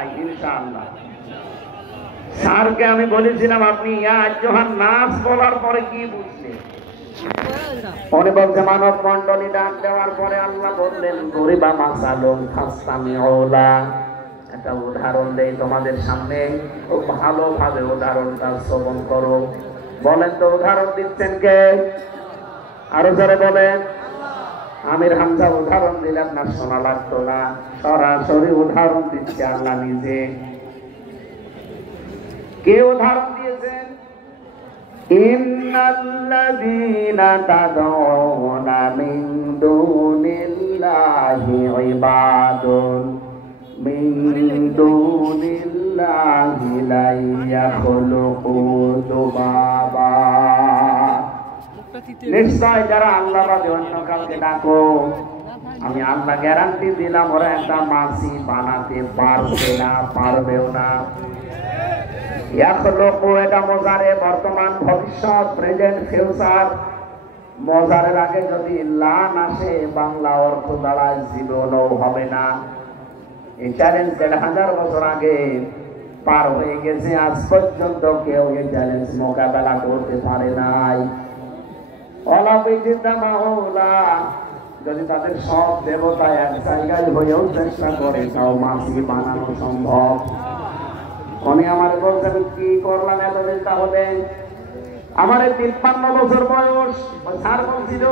ইনশাআল্লাহ। স্যারকে আমি বলেছিলাম আপনি ইয়া আইয়ুহান নাস বলার পরে কি বুঝলেন? উনি বলছে মানব মণ্ডলী ডাক দেওয়ার পরে আল্লাহ বললেন দরিবা মাসালুন ফাসতামিউলা। একটা উদাহরণ দেই তোমাদের সামনে, খুব ভালোভাবে উদাহরণটা শ্রবণ করো। বলেন তো উদাহরণ দিচ্ছেন কে? আরো জোরে বলেন। আমির হামজা উদাহরণ দিলে আপনার শোনা লাগতো না, সরাসরি উদাহরণ দিচ্ছে আল্লাহ নিজে। কে উদাহরণ দিয়েছেন? ইন্নাল্লাযীনা তাদউনা মিন দুনিল্লাহি ইবাদুন মিন দুনিল্লাহি লা ইয়াখলুকু যুবাবা। নিশ্চয় যারা আল্লাহ বাদে অন্য কাউকে ডাকো, আমি আল্লাহ গ্যারান্টি দিলাম ওরা একটা মাছি বানাতে পারবে না, পারবেও না। ইয়াখলুকু এটা মুজারে, বর্তমান ভবিষ্যৎ, প্রেজেন্ট ফিউচার। মুজারের আগে যদি লান আসে বাংলা অর্থ দাঁড়ায় জীবনও হবে না। এই চ্যালেঞ্জ 1000 বছর আগে পার হয়ে গেছে, আজ পর্যন্ত কেউ এই চ্যালেঞ্জ মোকাবেলা করতে পারে নাই। যদি তাদের সব দেবতা এক জায়গায় হয়েও চেষ্টা করে তাও মাছি বানানো সম্ভব। উনি আমার বলছেন কি করলাম এতদিন? তাহলে আমার 53 বছর বয়স, স্যার বলছিল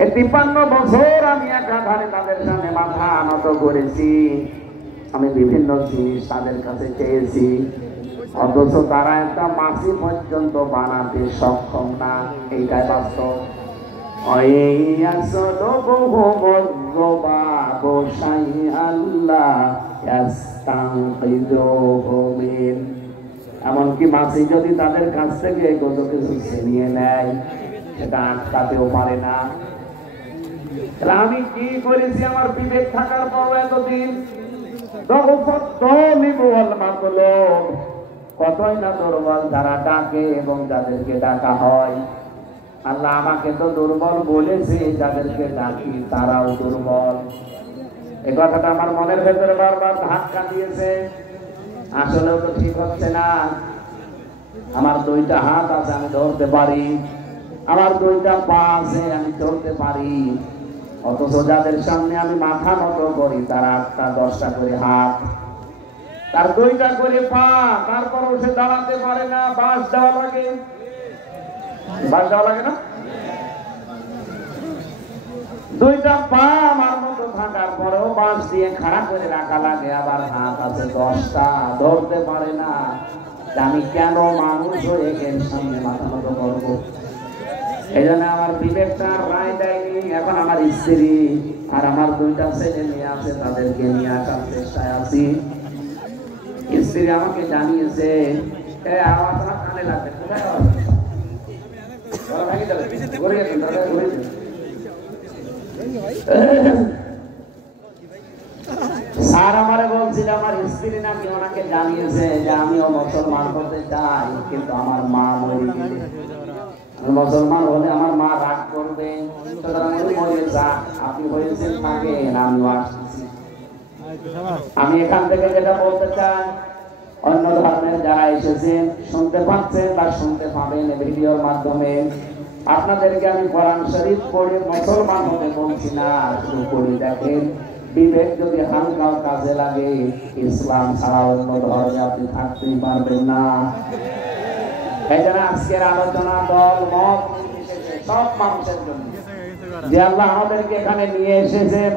53 বছর আমি একাধারে তাদের সামনে মাথা নত করেছি। আমি বিভিন্ন জিনিস তাদের কাছে চেয়েছি, অথচ তারা একটা মাছি পর্যন্ত বানাতে সক্ষম না। এইটাই বাস্তব। এমনকি মাছি যদি তাদের কাছ থেকে কত কিছু ছিনিয়ে নেয় সেটা আটকাতেও পারে না। আমি কি করেছি আমার বিবেক থাকার পর এতদিন? কতই না দুর্বল যারা ডাকে এবং যাদেরকে ডাকা হয়। আল্লাহ আমাকে তো দুর্বল বলেছে, যাদেরকে ডাকি তারাও দুর্বল। এই কথাটা আমার মনের ভেতরে বারবার ধাক্কা দিয়েছে। আসলেও তো ঠিক হচ্ছে না। আমার 2টা হাত আছে, আমি ধরতে পারি। আমার 2টা পা আছে, আমি চলতে পারি। অথচ যাদের সামনে আমি মাথা নত করি তার 8টা 10টা করে হাত, তার 2টা করে পা, তারপরও সে দাঁড়াতে পারে না। বাঁশ দেওয়া লাগে, বাঁশ দেওয়া লাগে না? 2টা পা আমার মতো থাকার পরেও বাঁশ দিয়ে খাড়া করে রাখা লাগে। আবার হাত আছে 10টা, ধরতে পারে না। আমি কেন মানুষ হয়ে এর সামনে মাথা নত করবো? এই জন্য আমার বিবেকটা রায় দেয়নি। এখন আমার স্ত্রী আর আমার 2টা ছেলে মেয়ে আছে, তাদেরকে নিয়ে আসার চেষ্টায় আছি। স্ত্রী আমাকে জানিয়েছে আমার কানে লাগবে, স্যার আমারে বলছিল আমার স্ত্রী নাকি ওনাকে জানিয়েছে যে আমিও মুসলমান হতে চাই, কিন্তু আমার মা মরে গেলে, মুসলমান হলে আমার মা রাগ করবে। আপনি হয়েছেন থাকেন, আমিও আসছি। আমি এখান থেকে যেটা বলতে চাই, অন্য ধর্মের যারা এসেছেন শুনতে পাচ্ছেন বা শুনতে পাবেন ভিডিওর মাধ্যমে, আপনাদেরকে আমি কোরআন শরীফ পড়ে মুসলমান হতে বলছি না, শুরু করে দেখেন। বিবেক যদি হালকাও কাজে লাগে, ইসলাম ছাড়া অন্য ধর্মে আপনি থাকতেই পারবেন না। এই জন্য আজকের আলোচনা দল মত সব মানুষের জন্য, যে আল্লাহ আমাদেরকে এখানে নিয়ে এসেছেন।